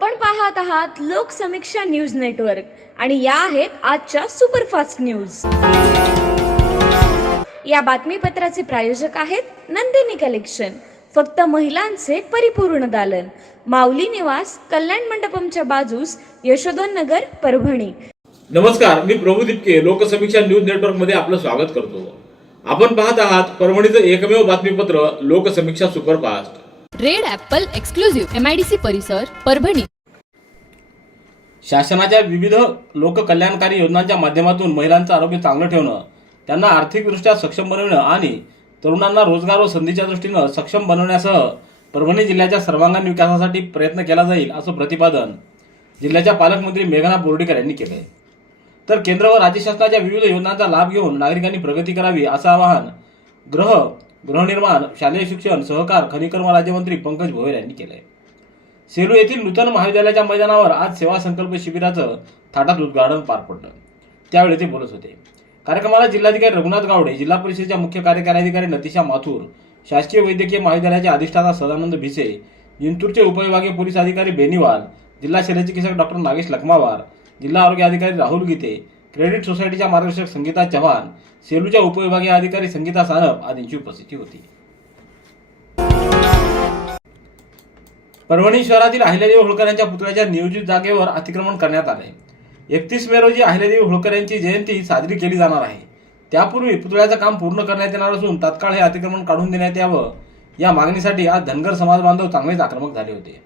आपण पाहत आहात लोकसमीक्षा न्यूज नेटवर्क आणि या आहेत आजच्या सुपरफास्ट न्यूज। या बातमीपत्राचे प्रायोजक आहेत नंदिनी कलेक्शन, फक्त महिलांचे परिपूर्ण दालन, माऊली निवास, कल्याण मंडपमच्या बाजूस, यशोधन नगर, परभणी। नमस्कार, मी प्रभू दिपके लोकसमीक्षा न्यूज नेटवर्क मध्ये आपलं स्वागत करतो। आपण पाहत आहात परभणीचं एकमेव बातमीपत्र Loksamiksha superfast. Red Apple exclusive MIDC परिसर, परभणी। शासनाच्या विविध लोककल्याणकारी योजनांच्या माध्यमातून महिलांचं आरोग्य चांगलं ठेवणं, त्यांना आर्थिकदृष्ट्या सक्षम बनवणं आणि तरुणांना रोजगार व संधीच्या दृष्टीनं सक्षम बनवण्यासह परभणी जिल्ह्याच्या सर्वांगीण विकासासाठी प्रयत्न केला जाईल, असं प्रतिपादन जिल्ह्याच्या पालकमंत्री मेघना बोर्डीकर यांनी केले। तर केंद्र व राज्य शासनाच्या विविध योजनांचा लाभ घेऊन नागरिकांनी प्रगती करावी, असं आवाहन गृहनिर्माण, शालेय शिक्षण, सहकार, खनिकर्म राज्यमंत्री पंकज भोयर यांनी केले। सेलू येथील नूतन महाविद्यालयाच्या मैदानावर आज सेवा संकल्प शिबिराचं थाटात उद्घाटन पार पडलं, त्यावेळी ते बोलत होते। कार्यक्रमाला जिल्हाधिकारी रघुनाथ गावडे, जिल्हा परिषदेच्या मुख्य कार्यकारी अधिकारी नतिशा माथुर, शासकीय वैद्यकीय महाविद्यालयाचे अधिष्ठाता सदानंद भिसे, जिंतूरचे उपविभागीय पोलीस अधिकारी बेनीवाल, जिल्हा शल्यचिकित्सक डॉक्टर नागेश लखमावार, जिल्हा आरोग्य अधिकारी राहुल गीते, क्रेडिट सोसायटीच्या मार्गदर्शक संगीता चव्हाण, सेलूच्या उपविभागीय अधिकारी संगीता सानप आदींची उपस्थिती होती। परभणी शहरातील अहिल्यादेवी होळकर यांच्या पुतळ्याच्या नियोजित जागेवर अतिक्रमण करण्यात आले। 31 मे रोजी अहिल्यादेवी होळकर यांची जयंती साजरी केली जाणार आहे। त्यापूर्वी पुतळ्याचं काम पूर्ण करण्यात येणार असून तात्काळ हे अतिक्रमण काढून देण्यात यावं, या मागणीसाठी आज धनगर समाज बांधव चांगलेच आक्रमक झाले होते।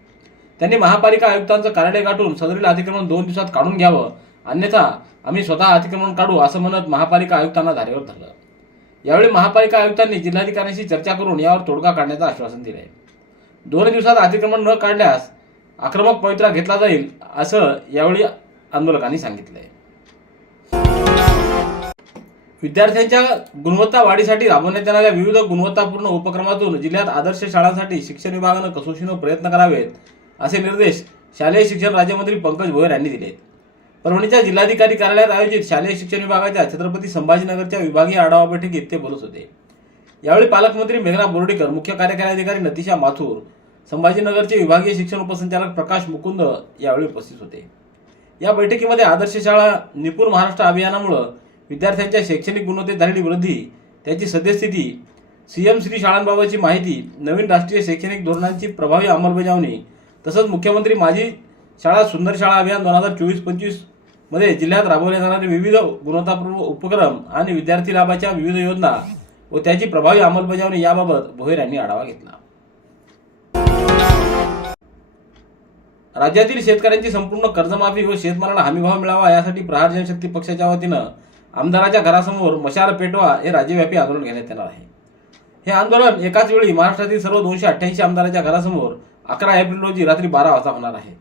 त्यांनी महापालिका आयुक्तांचं कार्यालय गाठून सदरील अतिक्रमण 2 दिवसात काढून घ्यावं, अन्यथा आम्ही स्वतः अतिक्रमण काढू, असं म्हणत महापालिका आयुक्तांना धारेवर धरलं। यावेळी महापालिका आयुक्तांनी जिल्हाधिकाऱ्यांशी चर्चा करून यावर तोडगा काढण्याचं आश्वासन दिले। 2 दिवसात अतिक्रमण न काढल्यास आक्रमक पवित्रा घेतला जाईल, असं यावेळी आंदोलकांनी सांगितलंय। विद्यार्थ्यांच्या गुणवत्ता वाढीसाठी राबवण्यात येणाऱ्या विविध गुणवत्तापूर्ण उपक्रमातून जिल्ह्यात आदर्श शाळांसाठी शिक्षण विभागानं कसोशीनं प्रयत्न करावेत, असे निर्देश शालेय शिक्षण राज्यमंत्री पंकज भोयर यांनी दिले। परभणीच्या जिल्हाधिकारी कार्यालयात आयोजित शालेय शिक्षण विभागाच्या छत्रपती संभाजीनगरच्या विभागीय आढावा बैठकीत ते बोलत होते। यावेळी पालकमंत्री मेघना बोर्डीकर, मुख्य कार्यकारी अधिकारी नतिशा माथुर, संभाजीनगरचे विभागीय शिक्षण उपसंचालक प्रकाश मुकुंद यावेळी उपस्थित होते। या बैठकीमध्ये आदर्श शाळा निपुण महाराष्ट्र अभियानामुळे विद्यार्थ्यांच्या शैक्षणिक गुणवत्तेत झालेली वृद्धी, त्याची सद्यस्थिती, CM श्री शाळांबाबतची माहिती, नवीन राष्ट्रीय शैक्षणिक धोरणांची प्रभावी अंमलबजावणी, तसंच मुख्यमंत्री माझी शाळा सुंदर शाळा अभियान 2024-25 मध्ये जिल्ह्यात राबवण्यात येणारे विविध गुणवत्तापूर्ण उपक्रम आणि विद्यार्थी लाभाच्या विविध योजना व त्याची प्रभावी अंमलबजावणी याबाबत भोयर यांनी आढावा घेतला। राज्यातील शेतकऱ्यांची संपूर्ण कर्जमाफी व शेतमालाला हमीभाव मिळावा, यासाठी प्रहार जनशक्ती पक्षाच्या वतीनं आमदाराच्या घरासमोर मशाल पेटवा हे राज्यव्यापी आंदोलन घेण्यात येणार आहे। हे आंदोलन एकाच वेळी महाराष्ट्रातील सर्व 288 आमदारांच्या घरासमोर 11 एप्रिल रोजी रात्री 12 वाजता होणार आहे।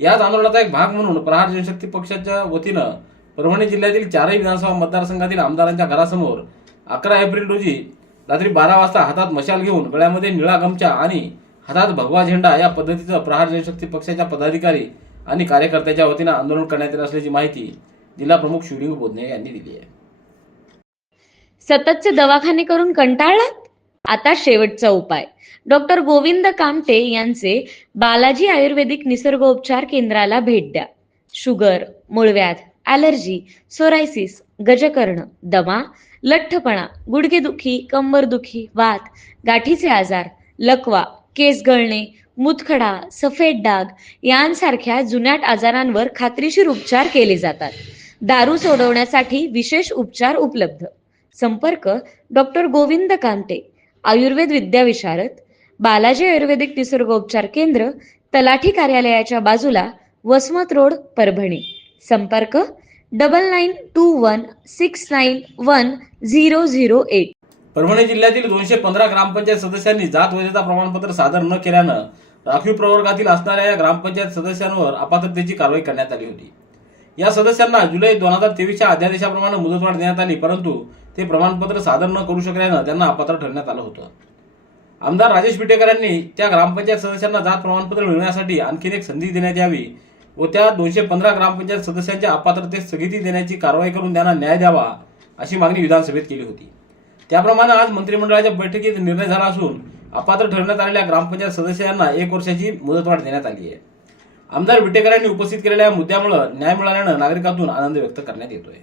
याच आंदोलनाचा एक भाग म्हणून प्रहार जनशक्ती पक्षाच्या वतीनं परभणी जिल्ह्यातील 4 विधानसभा मतदारसंघातील आमदारांच्या घरासमोर 11 एप्रिल रोजी रात्री 12 वाजता हातात मशाल घेऊन, गळ्यामध्ये निळा गमछा आणि हातात भगवा झेंडा या पद्धतीचं प्रहार जनशक्ती पक्षाच्या पदाधिकारी आणि कार्यकर्त्याच्या वतीनं आंदोलन करण्यात येत असल्याची माहिती जिल्हा प्रमुख शिवलिंग बोधने यांनी दिली आहे। सततचे दवाखाने करून कंटाळलात? आता शेवटचा उपाय। डॉक्टर गोविंद कामटे यांचे बालाजी आयुर्वेदिक निसर्गोपचार केंद्राला भेट द्या। शुगर, मूळव्याध, ॲलर्जी, सोरायसिस, गजकर्ण, दमा, लठ्ठपणा, गुडघेदुखी, कंबरदुखी, वात, गाठीचे आजार, लकवा, केस गळणे, मूतखडा, सफेद डाग यांसारख्या जुनाट आजारांवर खात्रीशीर उपचार केले जातात। दारू सोडवण्यासाठी विशेष उपचार उपलब्ध। संपर्क डॉक्टर गोविंद कामटे, आयुर्वेद विद्याविशारद, बालाजी आयुर्वेदिक निसर्गोपचार केंद्र, तलाठी कार्यालयाच्या बाजूला, वसमत रोड, परभणी। संपर्क 9921691008। परभणी जिल्ह्यातील 215 ग्रामपंचायत सदस्यांनी जात वैधता प्रमाणपत्र सादर न केल्यानं राखीव प्रवर्गातील असणाऱ्या या ग्रामपंचायत सदस्यांवर अपात्रतेची कारवाई करण्यात आली होती। या सदस्यांना जुलै 2023च्या अध्यादेशाप्रमाणे मुदतवाढ देण्यात आली, परंतु ते प्रमाणपत्र सादर न करू शकल्यानं त्यांना अपात्र ठरवण्यात आलं होतं। आमदार राजेश पिटेकर यांनी त्या ग्रामपंचायत सदस्यांना जात प्रमाणपत्र मिळवण्यासाठी आणखी एक संधी देण्यात यावी व त्या 215 ग्रामपंचायत सदस्यांच्या अपात्रतेस स्थगिती देण्याची कारवाई करून त्यांना न्याय द्यावा, अशी मागणी विधानसभेत केली होती। त्याप्रमाणे आज मंत्रिमंडळाच्या बैठकीत निर्णय झाला असून अपात्र ठरवण्यात आलेल्या ग्रामपंचायत सदस्यांना 1 वर्षाची मुदतवाढ देण्यात आली आहे। आमदार विटेकरांनी उपस्थित केलेल्या या मुद्द्यामुळे न्याय मिळाल्यानं नागरिकांतून आनंद व्यक्त करण्यात येतोय.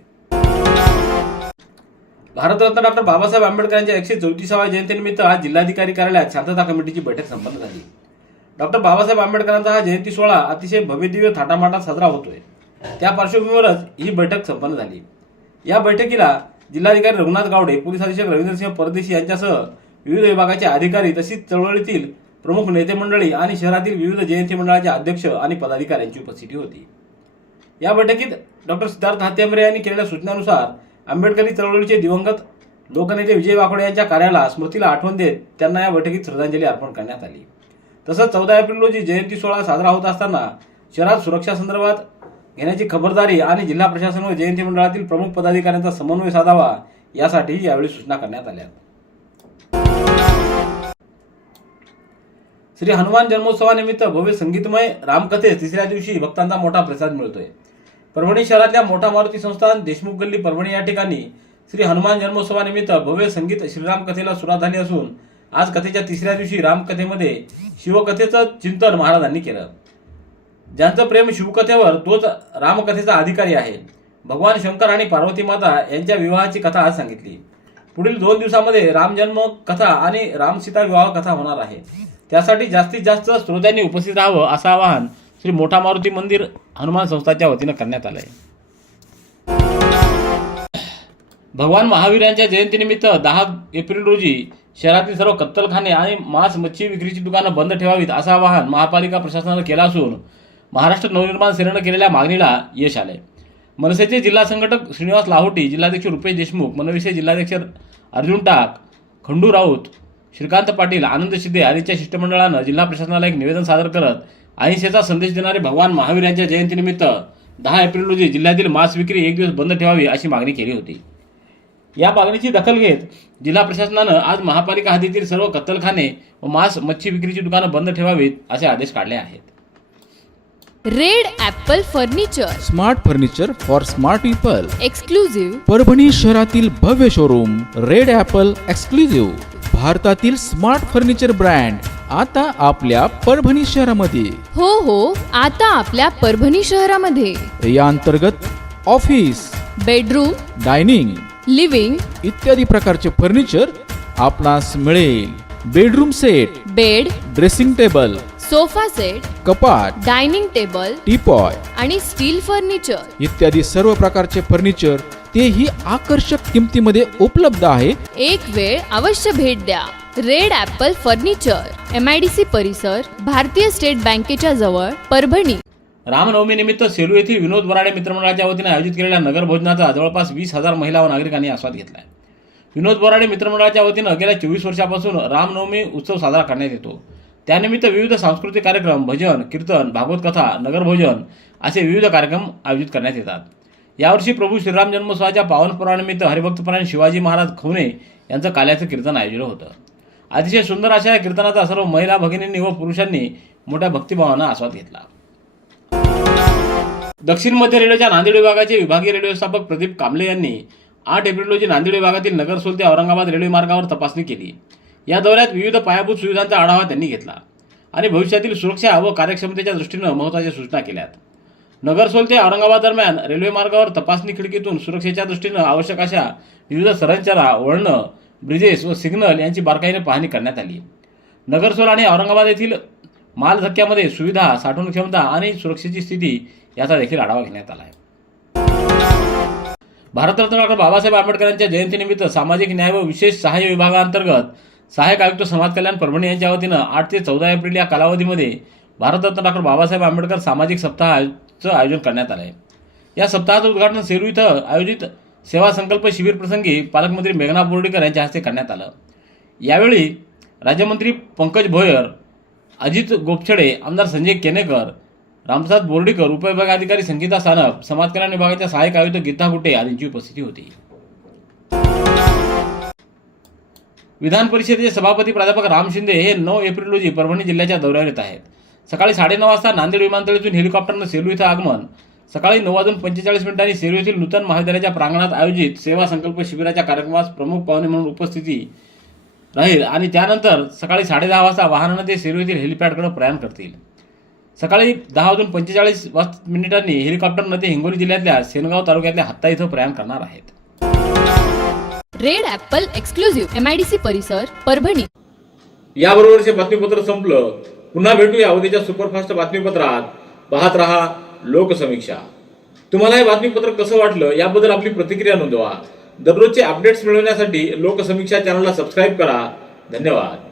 भारतरत्न डॉक्टर बाबासाहेब आंबेडकर यांच्या 134व्या जयंतीनिमित्त आज जिल्हाधिकारी कार्यालयात शांतता कमिटीची बैठक संपन्न झाली. डॉक्टर बाबासाहेब आंबेडकरांचा हा जयंती सोहळा अतिशय भव्यदिव्य थाटामाटात साजरा होतोय. त्या पार्श्वभूमीवरच ही बैठक संपन्न झाली. या बैठकीला जिल्हाधिकारी रघुनाथ गावडे, पोलीस अधीक्षक रवींद्रसिंह परदेशी यांच्यासह विविध विभागाचे अधिकारी तसेच चळवळीतील प्रमुख नेते मंडळी आणि शहरातील विविध जयंती मंडळाचे अध्यक्ष आणि पदाधिकाऱ्यांची उपस्थिती होती. या बैठकीत डॉक्टर सिद्धार्थ हातेंबरे यांनी केलेल्या सूचनानुसार आंबेडकरी चळवळीचे दिवंगत लोकनेते विजय वाकोडे यांच्या कार्याला स्मृतीला आठवण देत त्यांना या बैठकीत श्रद्धांजली अर्पण करण्यात आली. तसंच 14 एप्रिल रोजी जयंती सोहळा साजरा होत असताना शहरात सुरक्षा संदर्भात घेण्याची खबरदारी आणि जिल्हा प्रशासन व जयंती मंडळातील प्रमुख पदाधिकाऱ्यांचा समन्वय साधावा यासाठी यावेळी सूचना करण्यात आल्या. श्री हनुमान जन्मोत्सवानिमित्त भव्य संगीतमय रामकथेस तिसऱ्या दिवशी भक्तांचा मोठा प्रतिसाद मिळतोय. परभणी शहरातल्या मोठा मारुती संस्थान, देशमुख गल्ली, परभणी या ठिकाणी श्री हनुमान जन्मोत्सवानिमित्त भव्य संगीत श्रीराम कथेला सुरुवात झाली असून आज कथेच्या तिसऱ्या दिवशी रामकथेमध्ये शिवकथेचं चिंतन महाराजांनी केलं. ज्यांचं प्रेम शिवकथेवर तोच रामकथेचा अधिकारी आहे. भगवान शंकर आणि पार्वती माता यांच्या विवाहाची कथा आज सांगितली. पुढील 2 दिवसांमध्ये रामजन्म कथा आणि रामसीता विवाह कथा होणार आहे. त्यासाठी जास्तीत जास्त श्रोत्यांनी उपस्थित राहावं असं आवाहन श्री मोठा मारुती मंदिर हनुमान संस्थाच्या वतीनं करण्यात आलंय. भगवान महावीर यांच्या जयंतीनिमित्त 10 एप्रिल रोजी शहरातील सर्व कत्तलखाने आणि मांस मच्छी विक्रीची दुकानं बंद ठेवावीत असं आवाहन महापालिका प्रशासनानं केलं असून महाराष्ट्र नवनिर्माण सेनेनं केलेल्या मागणीला यश आलंय. मनसेचे जिल्हा संघटक श्रीनिवास लाहोटी, जिल्हाध्यक्ष रुपेश देशमुख, मनविसे जिल्हाध्यक्ष अर्जुन टाक, खंडू राऊत, श्रीकांत पाटील, आनंद शिंदे आदींच्या शिष्टमंडळानं जिल्हा प्रशासनाला एक निवेदन सादर करत अहिंसेचा संदेश देणारे भगवान महावीर यांच्या जयंतीनिमित्त 10 एप्रिल रोजी जिल्ह्यातील मांस विक्री 1 दिवस बंद ठेवावी अशी मागणी केली होती. या मागणीची दखल घेत जिल्हा प्रशासनानं आज महापालिका हद्दीतील सर्व कत्तलखाने व मांस मच्छी विक्रीची दुकानं बंद ठेवावीत असे आदेश काढले आहेत. Red Apple furniture, smart furniture for smart people. Exclusive Parbhani शहरातील भव्य शोरूम रेड ॲपल एक्सक्लुझिव्ह, भारतातील स्मार्ट फर्निचर ब्रँड आता आपल्या परभणी शहरामध्ये. हो, आता आपल्या परभणी शहरामध्ये. या अंतर्गत ऑफिस, बेडरूम, डायनिंग, लिव्हिंग इत्यादी प्रकारचे फर्निचर आपणास मिळेल. Bedroom set, bed, dressing table, sofa set, कपाट, डायनिंग टेबल टीपॉय आणि स्टील फर्निचर इत्यादी सर्व प्रकारचे फर्निचर तेही आकर्षक किमतीमध्ये उपलब्ध आहे. एक वेळ अवश्य भेट द्या. रेड ॲपल फर्निचर, MIDC परिसर, भारतीय स्टेट बँकेच्या जवळ, परभणी. रामनवमीनिमित्त सेलू येथील विनोद बोराडे मित्रमंडळाच्या वतीने आयोजित केलेल्या नगरभोजनाचा जवळपास 20,000 महिला व नागरिकांनी आस्वाद घेतला. विनोद बोराडे मित्रमंडळाच्या वतीनं गेल्या 24 वर्षापासून रामनवमी उत्सव साजरा करण्यात येतो. त्यानिमित्त विविध सांस्कृतिक कार्यक्रम, भजन, कीर्तन, भागवत कथा, नगरभोजन असे विविध कार्यक्रम आयोजित करण्यात येतात. यावर्षी प्रभू श्रीराम जन्मोत्सवाच्या पावनपुराणानिमित्त हरिभक्तपरायण शिवाजी महाराज खवणे यांचं काल्याचं कीर्तन आयोजित होतं. अतिशय सुंदर अशा या कीर्तनाचा सर्व महिला भगिनींनी व पुरुषांनी मोठ्या भक्तिभावानं आस्वाद घेतला. दक्षिण मध्य रेल्वेच्या नांदेड विभागाचे विभागीय रेल्वे व्यवस्थापक प्रदीप कांबळे यांनी 8 एप्रिल रोजी नांदेड विभागातील नगरसोल ते औरंगाबाद रेल्वे मार्गावर तपासणी केली. या दौऱ्यात विविध पायाभूत सुविधांचा आढावा त्यांनी घेतला आणि भविष्यातील सुरक्षा व कार्यक्षमतेच्या दृष्टीनं महत्त्वाच्या सूचना केल्यात. नगरसोल ते औरंगाबाद दरम्यान रेल्वे मार्गावर तपासणी खिडकीतून सुरक्षेच्या दृष्टीनं आवश्यक अशा विविध संरचना, वळणं, ब्रिजेस व सिग्नल यांची बारकाईने पाहणी करण्यात आली. नगरसोल आणि औरंगाबाद येथील माल धक्क्यामध्ये सुविधा, साठवण क्षमता आणि सुरक्षेची स्थिती याचा देखील आढावा घेण्यात आला आहे. भारतरत्न डॉक्टर बाबासाहेब आंबेडकर यांच्या जयंतीनिमित्त सामाजिक न्याय व विशेष सहाय्य विभागाअंतर्गत सहाय्यक आयुक्त समाज कल्याण परभणी यांच्या वतीनं 8 ते 14 एप्रिल या कालावधीमध्ये भारतरत्न डॉक्टर बाबासाहेब आंबेडकर सामाजिक सप्ताहाचं आयोजन करण्यात आलं आहे. या सप्ताहाचं उद्घाटन सेलू इथं आयोजित सेवा संकल्प शिबिर प्रसंगी पालकमंत्री मेघना बोर्डीकर यांच्या हस्ते करण्यात आलं. यावेळी राज्यमंत्री पंकज भोयर, अजित गोपछडे, आमदार संजय केनेकर, रामप्रसाद बोर्डीकर, उपविभागाधिकारी संगीता सानप, समाज कल्याण विभागाच्या सहाय्यक आयुक्त गीता गुटे आदींची उपस्थिती होती. विधान परिषदेचे सभापती प्राध्यापक राम शिंदे हे 9 एप्रिल रोजी परभणी जिल्ह्याच्या दौऱ्यावर येत आहेत. सकाळी 9:30 वाजता नांदेड विमानतळातून हेलिकॉप्टरनं सेलू इथं आगमन. सकाळी 9:45 सेलू येथील नूतन महाविद्यालयाच्या प्रांगणात आयोजित सेवा संकल्प शिबिराच्या कार्यक्रमास प्रमुख पाहुणे म्हणून उपस्थिती राहील आणि त्यानंतर सकाळी 10:30 वाजता वाहनानं ते सेलू येथील हेलिपॅडकडे प्रयाण करतील. सकाळी 10:45 हेलिकॉप्टरनं ते हिंगोली जिल्ह्यातल्या सेनगाव तालुक्यातल्या हत्ता इथं प्रयाण करणार आहेत. रेड ॲपल एक्सक्लुझिव्ह MIDC परिसर परभणी. याबरोबरचे बातमीपत्र संपलं. पुन्हा भेटूया उद्याच्या सुपरफास्ट बातमीपत्रात. पाहत रहा लोकसमीक्षा. तुम्हाला हे बातमीपत्र कसं वाटलं याबद्दल आपली प्रतिक्रिया नोंदवा. दररोजचे अपडेट्स मिळवण्यासाठी लोकसमीक्षा चॅनलला सबस्क्राईब करा. धन्यवाद.